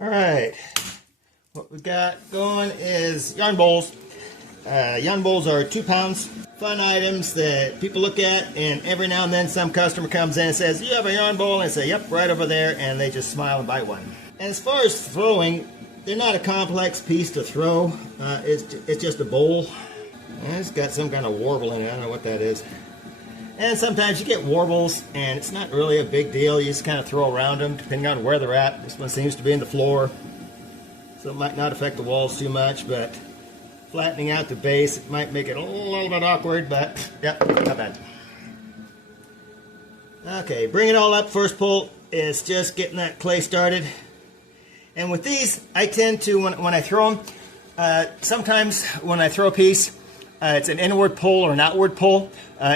Alright, what we got going is yarn bowls. Yarn bowls are 2 pounds. Fun items that people look at, and every now and then some customer comes in and says, "You have a yarn bowl?" And I say, "Yep, right over there," and they just smile and buy one. And as far as throwing, they're not a complex piece to throw. It's just a bowl. And it's got some kind of warble in it. I don't know what that is. And sometimes you get warbles, and it's not really a big deal. You just kind of throw around them, depending on where they're at. This one seems to be in the floor, so it might not affect the walls too much, but flattening out the base, it might make it a little bit awkward, but yep, not bad. Okay, bring it all up. First pull is just getting that clay started. And with these, I tend to, when I throw them, sometimes when I throw a piece, it's an inward pull or an outward pull.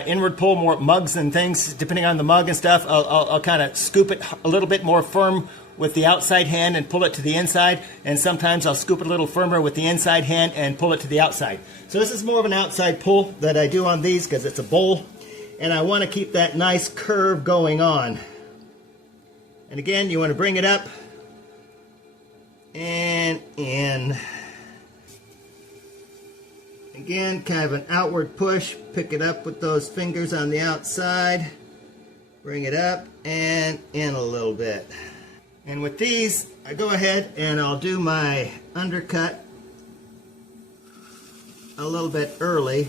Inward pull, more mugs and things, depending on the mug and stuff. I'll kind of scoop it a little bit more firm with the outside hand and pull it to the inside. And sometimes I'll scoop it a little firmer with the inside hand and pull it to the outside. So this is more of an outside pull that I do on these because it's a bowl. And I want to keep that nice curve going on. And again, you want to bring it up and in. Again, kind of an outward push. Pick it up with those fingers on the outside. Bring it up and in a little bit. And with these, I go ahead and I'll do my undercut a little bit early.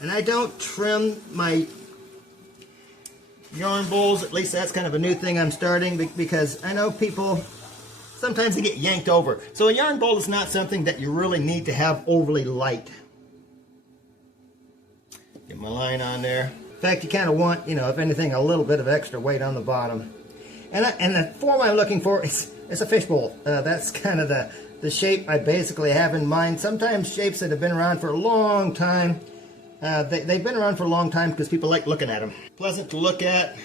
And I don't trim my yarn bowls. At least that's kind of a new thing I'm starting, because I know people sometimes they get yanked over. So a yarn bowl is not something that you really need to have overly light. Get my line on there. In fact, you kind of want, if anything, a little bit of extra weight on the bottom. And the form I'm looking for is a fishbowl. That's kind of the shape I basically have in mind. Sometimes shapes that have been around for a long time, they've been around for a long time because people like looking at them. Pleasant to look at,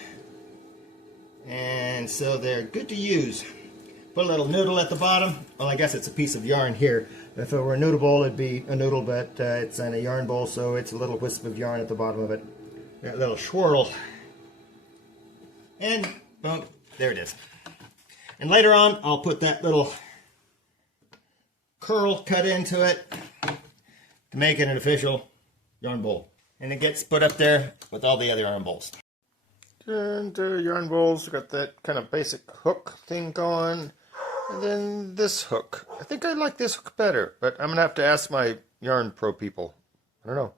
and so they're good to use. Put a little noodle at the bottom. Well, I guess it's a piece of yarn here. If it were a noodle bowl, it'd be a noodle, but it's in a yarn bowl, so it's a little wisp of yarn at the bottom of it. That little swirl. And, boom, there it is. And later on, I'll put that little curl cut into it to make it an official yarn bowl. And it gets put up there with all the other yarn bowls. And yarn bowls, got that kind of basic hook thing going. And then this hook. I think I like this hook better, but I'm going to have to ask my yarn pro people. I don't know.